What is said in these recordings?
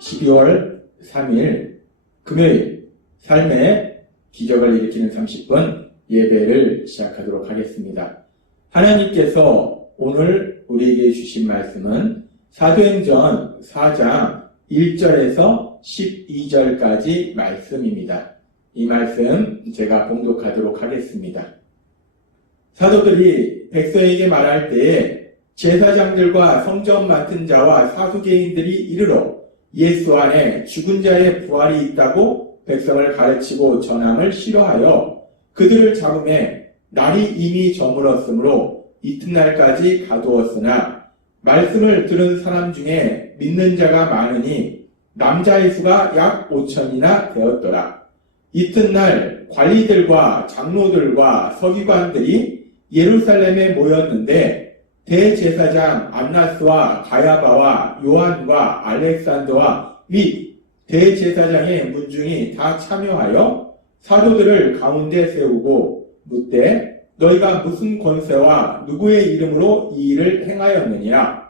12월 3일 금요일 삶의 기적을 일으키는 30분 예배를 시작하도록 하겠습니다. 하나님께서 오늘 우리에게 주신 말씀은 사도행전 4장 1절에서 12절까지 말씀입니다. 이 말씀 제가 봉독하도록 하겠습니다. 사도들이 백성에게 말할 때에 제사장들과 성전 맡은 자와 사두개인들이 이르러 예수 안에 죽은 자의 부활이 있다고 백성을 가르치고 전함을 싫어하여 그들을 잡음에 날이 이미 저물었으므로 이튿날까지 가두었으나 말씀을 들은 사람 중에 믿는 자가 많으니 남자의 수가 약 5천이나 되었더라. 이튿날 관리들과 장로들과 서기관들이 예루살렘에 모였는데 대제사장 안나스와 가야바와 요한과 알렉산더와 및 대제사장의 문중이 다 참여하여 사도들을 가운데 세우고 묻되 너희가 무슨 권세와 누구의 이름으로 이 일을 행하였느냐.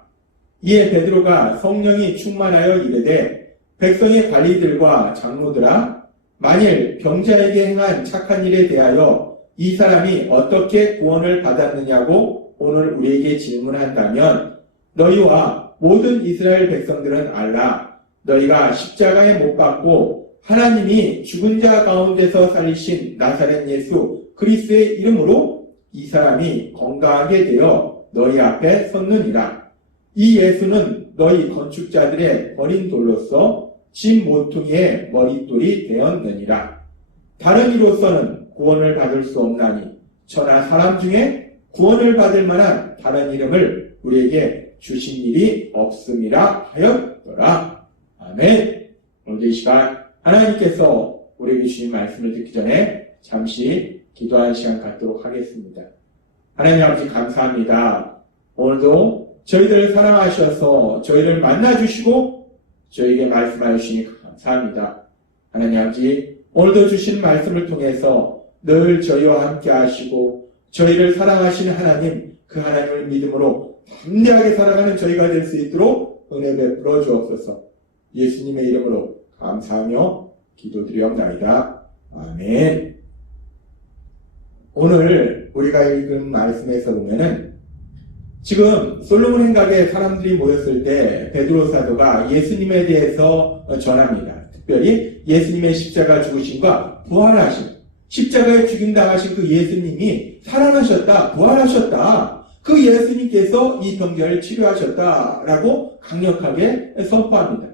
이에 베드로가 성령이 충만하여 이르되 백성의 관리들과 장로들아 만일 병자에게 행한 착한 일에 대하여 이 사람이 어떻게 구원을 받았느냐고 오늘 우리에게 질문한다면 너희와 모든 이스라엘 백성들은 알라. 너희가 십자가에 못 박고 하나님이 죽은 자 가운데서 살리신 나사렛 예수 그리스도의 이름으로 이 사람이 건강하게 되어 너희 앞에 섰느니라. 이 예수는 너희 건축자들의 버린 돌로서 진 모퉁이의 머릿돌이 되었느니라. 다른 이로서는 구원을 받을 수 없나니 천하 사람 중에 구원을 받을 만한 다른 이름을 우리에게 주신 일이 없음이라 하였더라. 아멘. 오늘도 이 시간 하나님께서 우리에게 주신 말씀을 듣기 전에 잠시 기도하는 시간 갖도록 하겠습니다. 하나님 아버지 감사합니다. 오늘도 저희들을 사랑하셔서 저희를 만나주시고 저희에게 말씀하여 주시니 감사합니다. 하나님 아버지 오늘도 주신 말씀을 통해서 늘 저희와 함께 하시고 저희를 사랑하시는 하나님, 그 하나님을 믿음으로 담대하게 살아가는 저희가 될 수 있도록 은혜 베풀어 주옵소서. 예수님의 이름으로 감사하며 기도드리옵나이다. 아멘. 오늘 우리가 읽은 말씀에서 보면은 지금 솔로몬 행각에 사람들이 모였을 때 베드로 사도가 예수님에 대해서 전합니다. 특별히 예수님의 십자가 죽으심과 부활하심, 십자가에 죽임당하신 그 예수님이 살아나셨다, 부활하셨다. 그 예수님께서 이 병자를 치료하셨다라고 강력하게 선포합니다.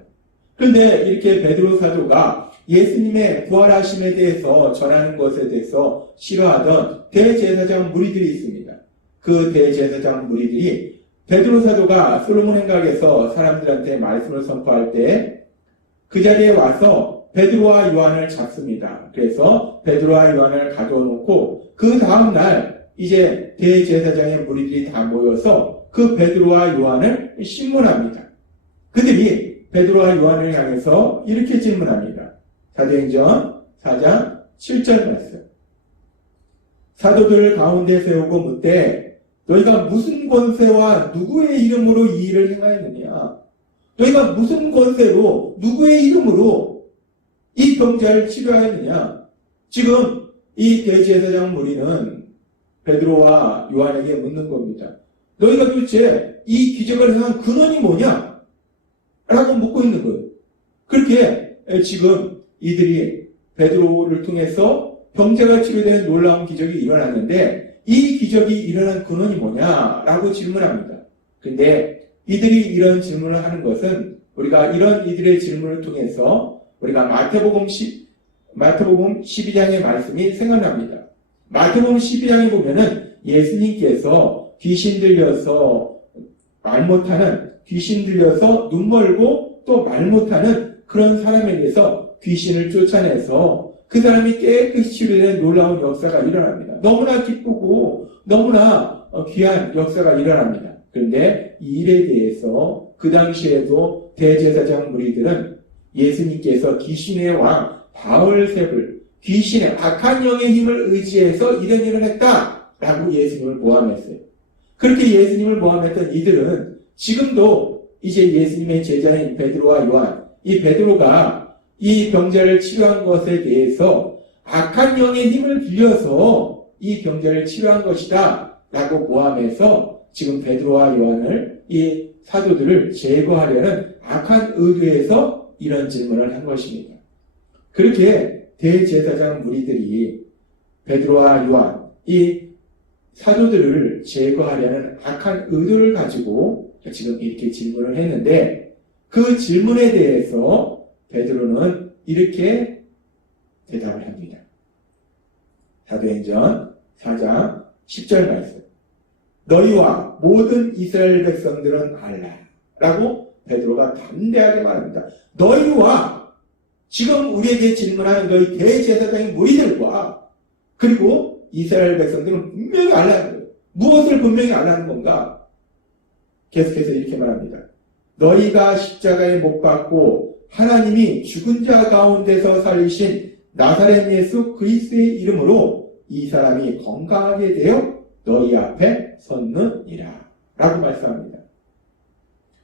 그런데 이렇게 베드로 사도가 예수님의 부활하심에 대해서 전하는 것에 대해서 싫어하던 대제사장 무리들이 있습니다. 그 대제사장 무리들이 베드로 사도가 솔로몬 행각에서 사람들한테 말씀을 선포할 때 그 자리에 와서 베드로와 요한을 잡습니다. 그래서 베드로와 요한을 가두어 놓고 그 다음날 이제 대제사장의 무리들이 다 모여서 그 베드로와 요한을 신문합니다. 그들이 베드로와 요한을 향해서 이렇게 질문합니다. 사도행전 4장 7절 말씀. 사도들 가운데 세우고 묻되 너희가 무슨 권세와 누구의 이름으로 이 일을 행하였느냐. 너희가 무슨 권세로 누구의 이름으로 이 병자를 치료하였느냐. 지금 이 대제사장 무리는 베드로와 요한에게 묻는 겁니다. 너희가 도대체 이 기적을 행한 근원이 뭐냐? 라고 묻고 있는 거예요. 그렇게 지금 이들이 베드로를 통해서 병자가 치료되는 놀라운 기적이 일어났는데 이 기적이 일어난 근원이 뭐냐라고 질문합니다. 근데 이들이 이런 질문을 하는 것은 우리가 이런 이들의 질문을 통해서 우리가 마태복음 12장의 말씀이 생각납니다. 마태복음 12장에 보면은 예수님께서 귀신 들려서 말 못하는, 귀신 들려서 눈 멀고 또 말 못하는 그런 사람에게서 귀신을 쫓아내서 그 사람이 깨끗이 치료되는 놀라운 역사가 일어납니다. 너무나 기쁘고 너무나 귀한 역사가 일어납니다. 그런데 이 일에 대해서 그 당시에도 대제사장 무리들은 예수님께서 귀신의 왕 바울세불, 귀신의 악한 영의 힘을 의지해서 이런 일을 했다라고 예수님을 모함했어요. 그렇게 예수님을 모함했던 이들은 지금도 이제 예수님의 제자인 베드로와 요한, 이 베드로가 이 병자를 치료한 것에 대해서 악한 영의 힘을 빌려서 이 병자를 치료한 것이다 라고 모함해서 지금 베드로와 요한을, 이 사도들을 제거하려는 악한 의도에서 이런 질문을 한 것입니다. 그렇게 대제사장 무리들이 베드로와 요한, 이 사도들을 제거하려는 악한 의도를 가지고 지금 이렇게 질문을 했는데, 그 질문에 대해서 베드로는 이렇게 대답을 합니다. 사도행전 4장 10절 말씀. 너희와 모든 이스라엘 백성들은 알라. 라고 베드로가 담대하게 말합니다. 너희와, 지금 우리에게 질문하는 너희 대제사장의 무리들과, 그리고 이스라엘 백성들은 분명히 알라는 거예요. 무엇을 분명히 알라는 건가? 계속해서 이렇게 말합니다. 너희가 십자가에 못 박고 하나님이 죽은 자 가운데서 살리신 나사렛 예수 그리스도의 이름으로 이 사람이 건강하게 되어 너희 앞에 섰느니라 라고 말씀합니다.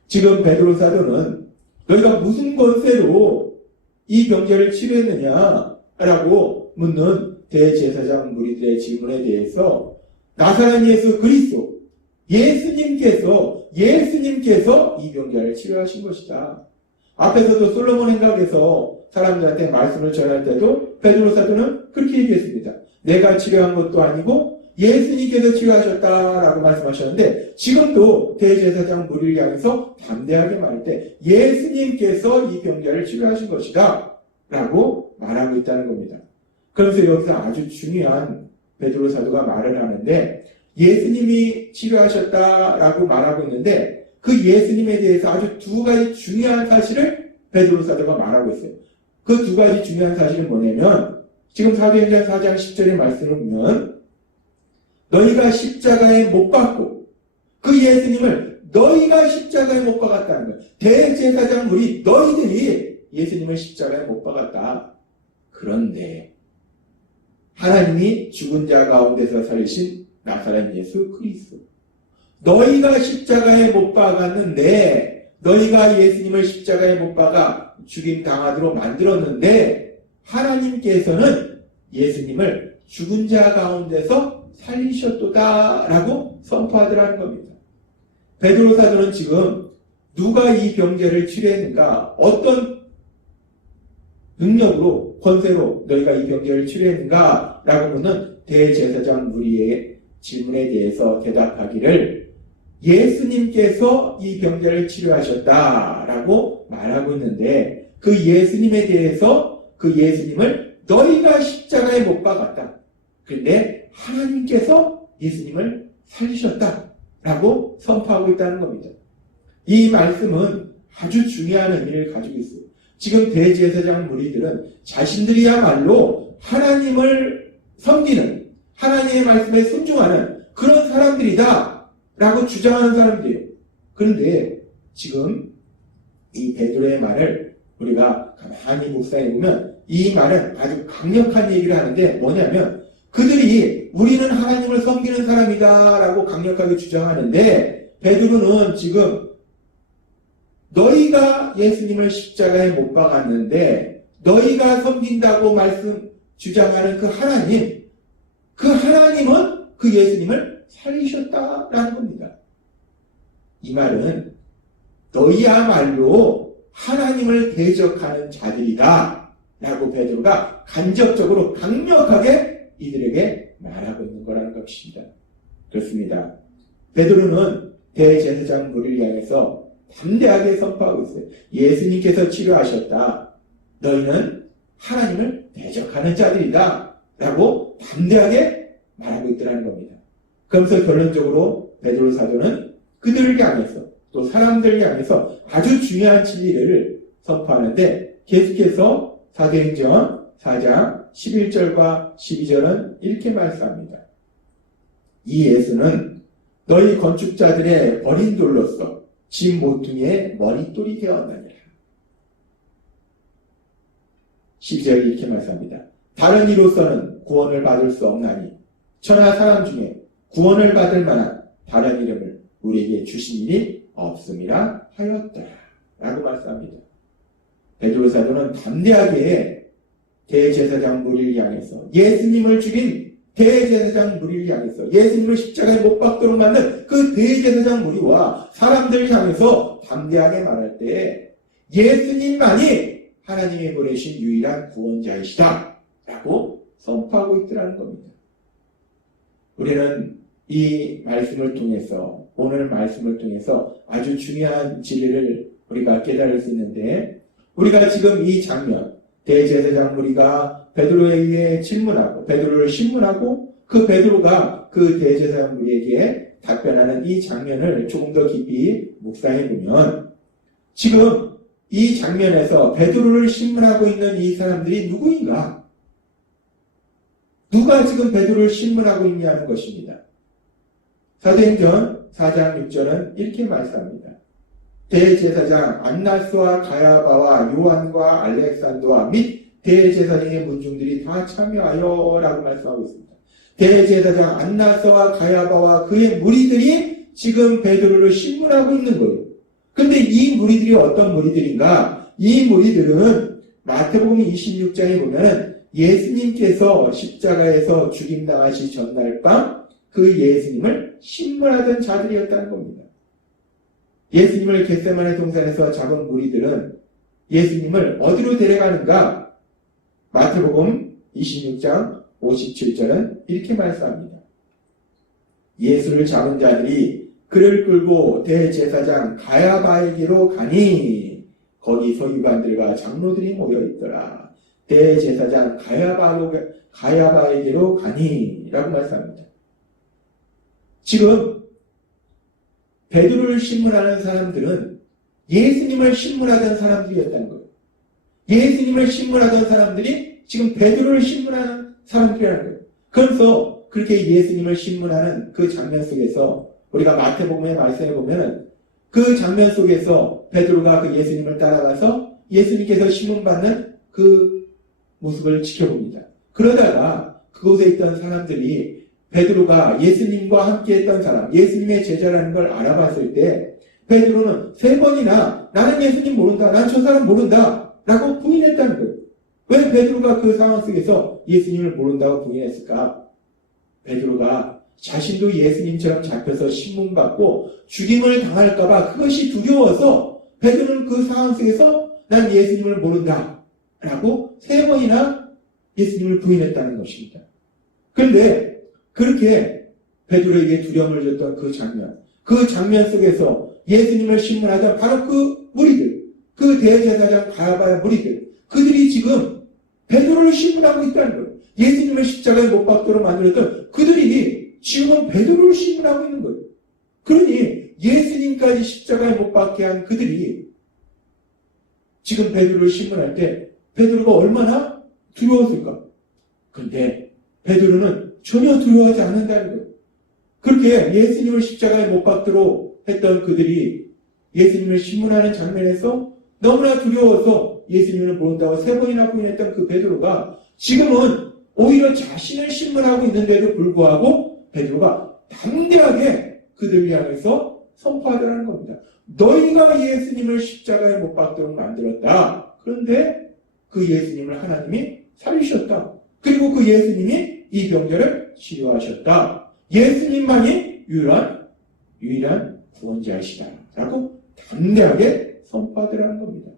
지금 베드로 사도는 너희가 무슨 권세로 이 병자를 치료했느냐 라고 묻는 대제사장 무리들의 질문에 대해서 나사렛 예수 그리스도, 예수님께서 이 병자를 치료하신 것이다. 앞에서도 솔로몬 행각에서 사람들한테 말씀을 전할 때도 베드로 사도는 그렇게 얘기했습니다. 내가 치료한 것도 아니고 예수님께서 치료하셨다라고 말씀하셨는데, 지금도 대제사장 무리를 향해서 담대하게 말할 때 예수님께서 이 병자를 치료하신 것이다 라고 말하고 있다는 겁니다. 그래서 여기서 아주 중요한 베드로 사도가 말을 하는데, 예수님이 치료하셨다라고 말하고 있는데 그 예수님에 대해서 아주 두 가지 중요한 사실을 베드로 사도가 말하고 있어요. 그 두 가지 중요한 사실은 뭐냐면, 지금 사도행전 4장 10절의 말씀을 보면 너희가 십자가에 못 박고, 그 예수님을 너희가 십자가에 못 박았다는 거예요. 대제사장 무리 너희들이 예수님을 십자가에 못 박았다. 그런데 하나님이 죽은 자 가운데서 살리신 나사렛 예수 그리스도, 너희가 십자가에 못 박았는데, 너희가 예수님을 십자가에 못 박아 죽임 당하도록 만들었는데 하나님께서는 예수님을 죽은 자 가운데서 살리셨도다라고 선포하더라는 겁니다. 베드로 사도는 지금 누가 이 병자를 치료했는가, 어떤 능력으로, 권세로 너희가 이 병자를 치료했는가 라고 묻는 대제사장 무리의 질문에 대해서 대답하기를 예수님께서 이 병자를 치료하셨다라고 말하고 있는데, 그 예수님에 대해서 그 예수님을 너희가 십자가에 못 박았다. 그런데 하나님께서 예수님을 살리셨다라고 선포하고 있다는 겁니다. 이 말씀은 아주 중요한 의미를 가지고 있어요. 지금 대제사장 무리들은 자신들이야말로 하나님을 섬기는, 하나님의 말씀에 순종하는 그런 사람들이다 라고 주장하는 사람들이에요. 그런데 지금 이 베드로의 말을 우리가 가만히 묵상해보면 이 말은 아주 강력한 얘기를 하는데, 뭐냐면 그들이 우리는 하나님을 섬기는 사람이다 라고 강력하게 주장하는데, 베드로는 지금 너희가 예수님을 십자가에 못 박았는데 너희가 섬긴다고 주장하는 그 하나님, 그 하나님은 그 예수님을 살리셨다라는 겁니다. 이 말은 너희야말로 하나님을 대적하는 자들이다 라고 베드로가 간접적으로 강력하게 이들에게 말하고 있는 거라는 것입니다. 그렇습니다. 베드로는 대제사장 무리를 향해서 담대하게 선포하고 있어요. 예수님께서 치료하셨다. 너희는 하나님을 대적하는 자들이다 라고 담대하게 말하고 있더라는 겁니다. 그러면서 결론적으로 베드로 사도는 그들을 향해서, 또 사람들을 향해서 아주 중요한 진리를 선포하는데, 계속해서 사도행전 4장 11절과 12절은 이렇게 말씀합니다. 이 예수는 너희 건축자들의 버린 돌로서 집 모퉁이의 머릿돌이 되었느니라. 12절 이렇게 말씀합니다. 다른 이로서는 구원을 받을 수 없나니 천하 사람 중에 구원을 받을 만한 다른 이름을 우리에게 주신 일이 없음이라 하였더라 라고 말씀합니다. 베드로 사도는 담대하게 대제사장 무리를 향해서 예수님을 죽인 대제사장 무리를 향해서 예수님을 십자가에 못 박도록 만든 그 대제사장 무리와 사람들을 향해서 담대하게 말할 때 예수님만이 하나님이 보내신 유일한 구원자이시다 라고 선포하고 있더라는 겁니다. 우리는 이 말씀을 통해서 오늘 말씀을 통해서 아주 중요한 진리를 우리가 깨달을 수 있는데 우리가 지금 이 장면 대제사장 무리가 베드로에 의해 질문하고 베드로를 신문하고 그 베드로가 그 대제사장 무리에게 답변하는 이 장면을 조금 더 깊이 묵상해 보면 지금 이 장면에서 베드로를 신문하고 있는 이 사람들이 누구인가? 누가 지금 베드로를 신문하고 있냐는 것입니다. 사도행전 4장 6절은 이렇게 말씀합니다. 대제사장 안나스와 가야바와 요한과 알렉산더와 및 대제사장의 문중들이 다 참여하여 라고 말씀하고 있습니다. 대제사장 안나스와 가야바와 그의 무리들이 지금 베드로를 신문하고 있는 거예요. 근데 이 무리들이 어떤 무리들인가? 이 무리들은 마태복음 26장에 보면 예수님께서 십자가에서 죽임당하시 전날 밤 그 예수님을 신문하던 자들이었다는 겁니다. 예수님을 겟세마네 동산에서 잡은 무리들은 예수님을 어디로 데려가는가? 마태복음 26장 57절은 이렇게 말씀합니다. 예수를 잡은 자들이 그를 끌고 대제사장 가야바에게로 가니 거기 서기관들과 장로들이 모여있더라. 대제사장 가야바에게로 가니 라고 말씀합니다. 지금 베드로를 신문하는 사람들은 예수님을 신문하던 사람들이었다는 거예요. 예수님을 신문하던 사람들이 지금 베드로를 신문하는 사람들이라는 거예요. 그래서 그렇게 예수님을 신문하는 그 장면 속에서 우리가 마태복음의 말씀에 보면 그 장면 속에서 베드로가 그 예수님을 따라가서 예수님께서 신문받는 그 모습을 지켜봅니다. 그러다가 그곳에 있던 사람들이 베드로가 예수님과 함께 했던 사람, 예수님의 제자라는 걸 알아봤을 때 베드로는 3번이나 나는 예수님 모른다, 난 저 사람 모른다 라고 부인했다는 거예요. 왜 베드로가 그 상황 속에서 예수님을 모른다고 부인했을까? 베드로가 자신도 예수님처럼 잡혀서 신문받고 죽임을 당할까봐 그것이 두려워서 베드로는 그 상황 속에서 난 예수님을 모른다 라고 3번이나 예수님을 부인했다는 것입니다. 그런데 그렇게 베드로에게 두려움을 줬던 그 장면 속에서 예수님을 신문하던 바로 그 무리들, 그 대제사장 가야바의 무리들, 그들이 지금 베드로를 신문하고 있다는 거예요. 예수님을 십자가에 못 박도록 만들었던 그들이 지금은 베드로를 신문하고 있는 거예요. 그러니 예수님까지 십자가에 못 박게 한 그들이 지금 베드로를 신문할 때 베드로가 얼마나 두려웠을까? 그런데 베드로는 전혀 두려워하지 않는다는 거예요. 그렇게 예수님을 십자가에 못 박도록 했던 그들이 예수님을 신문하는 장면에서 너무나 두려워서 예수님을 모른다고 3번이나 부인했던 그 베드로가 지금은 오히려 자신을 신문하고 있는데도 불구하고 베드로가 담대하게 그들을 향해서 선포하더라는 겁니다. 너희가 예수님을 십자가에 못 박도록 만들었다. 그런데 그 예수님을 하나님이 살리셨다. 그리고 그 예수님이 이 병자를 치료하셨다. 예수님만이 유일한 구원자이시다. 라고 담대하게 선포하더라는 겁니다.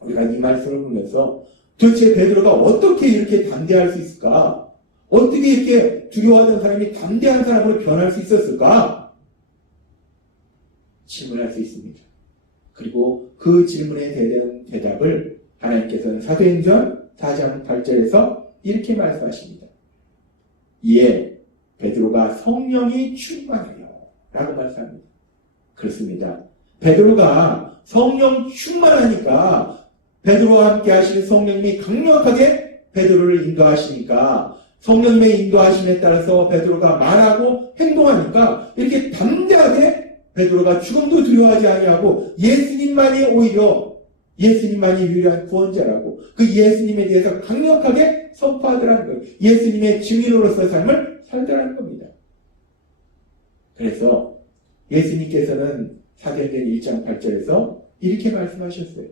우리가 이 말씀을 보면서 도대체 베드로가 어떻게 이렇게 담대할 수 있을까? 어떻게 이렇게 두려워하던 사람이 담대한 사람으로 변할 수 있었을까? 질문할 수 있습니다. 그리고 그 질문에 대한 대답을 하나님께서는 사도행전 4장 8절에서 이렇게 말씀하십니다. 이에 베드로가 성령이 충만하여 라고 말씀합니다. 그렇습니다. 베드로가 성령 충만하니까 베드로와 함께 하시는 성령님이 강력하게 베드로를 인도하시니까 성령님의 인도하심에 따라서 베드로가 말하고 행동하니까 이렇게 담대하게 베드로가 죽음도 두려워하지 아니하고 예수님만이 유일한 구원자라고 그 예수님에 대해서 강력하게 선포하더라는 거예요. 예수님의 증인으로서 삶을 살더라는 겁니다. 그래서 예수님께서는 사도행전 1장 8절에서 이렇게 말씀하셨어요.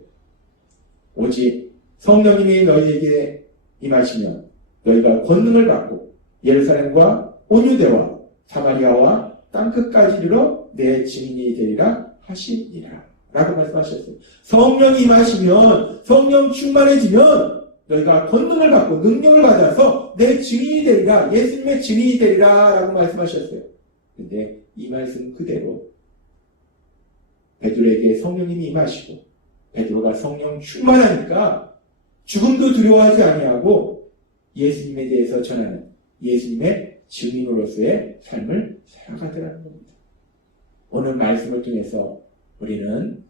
오직 성령님이 너희에게 임하시면 너희가 권능을 받고 예루살렘과 온 유대와 사마리아와 땅끝까지 이르러 내 증인이 되리라 하시니라 라고 말씀하셨어요. 성령이 임하시면, 성령 충만해지면 너희가 권능을 받고 능력을 받아서 내 증인이 되리라, 예수님의 증인이 되리라 라고 말씀하셨어요. 근데 이 말씀 그대로 베드로에게 성령님이 임하시고 베드로가 성령 충만하니까 죽음도 두려워하지 아니하고 예수님에 대해서 전하는 예수님의 증인으로서의 삶을 살아가더라는 겁니다. 오늘 말씀을 통해서 우리는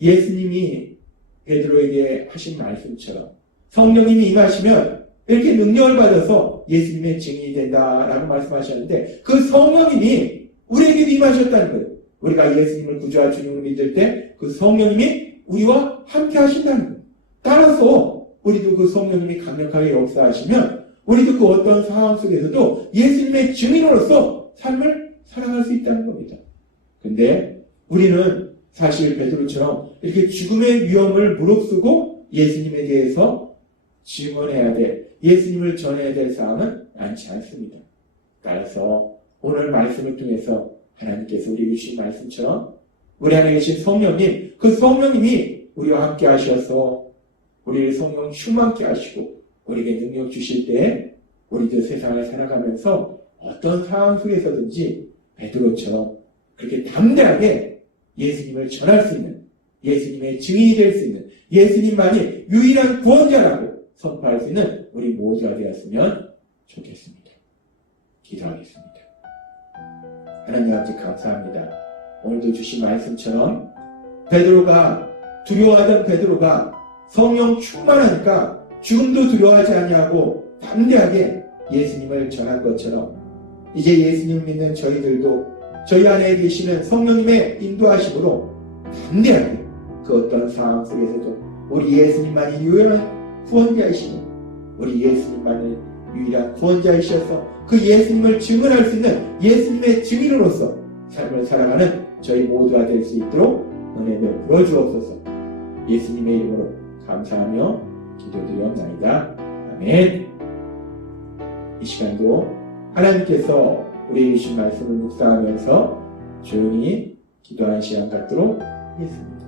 예수님이 베드로에게 하신 말씀처럼 성령님이 임하시면 이렇게 능력을 받아서 예수님의 증인이 된다라고 말씀하셨는데 그 성령님이 우리에게도 임하셨다는 거예요. 우리가 예수님을 구주와 주님으로 믿을 때 그 성령님이 우리와 함께 하신다는 거예요. 따라서 우리도 그 성령님이 강력하게 역사하시면 우리도 그 어떤 상황 속에서도 예수님의 증인으로서 삶을 살아갈 수 있다는 겁니다. 근데 우리는 사실 베드로처럼 이렇게 죽음의 위험을 무릅쓰고 예수님에 대해서 증언해야 돼, 예수님을 전해야 될 사항은 많지 않습니다. 따라서 오늘 말씀을 통해서 하나님께서 우리에게 주신 말씀처럼 우리 안에 계신 성령님, 그 성령님이 우리와 함께 하셔서 우리를 성령 충만케 하시고 우리에게 능력 주실 때 우리도 세상을 살아가면서 어떤 상황 속에서든지 베드로처럼 그렇게 담대하게 예수님을 전할 수 있는, 예수님의 증인이 될 수 있는, 예수님만이 유일한 구원자라고 선포할 수 있는 우리 모두가 되었으면 좋겠습니다. 기도하겠습니다. 하나님 아버지 감사합니다. 오늘도 주신 말씀처럼 베드로가 두려워하던 베드로가 성령 충만하니까 죽음도 두려워하지 아니하고 담대하게 예수님을 전한 것처럼 이제 예수님 믿는 저희들도 저희 안에 계시는 성령님의 인도하심으로 담대하게 그 어떤 상황 속에서도 우리 예수님만이 유일한 구원자이시는, 우리 예수님만이 유일한 구원자이셔서 그 예수님을 증언할 수 있는 예수님의 증인으로서 삶을 살아가는 저희 모두가 될 수 있도록 은혜 베풀어 주옵소서. 예수님의 이름으로 감사하며 기도드리옵나이다. 아멘. 이 시간도 하나님께서 우리에게 주신 말씀을 묵상하면서 조용히 기도하는 시간 갖도록 하겠습니다.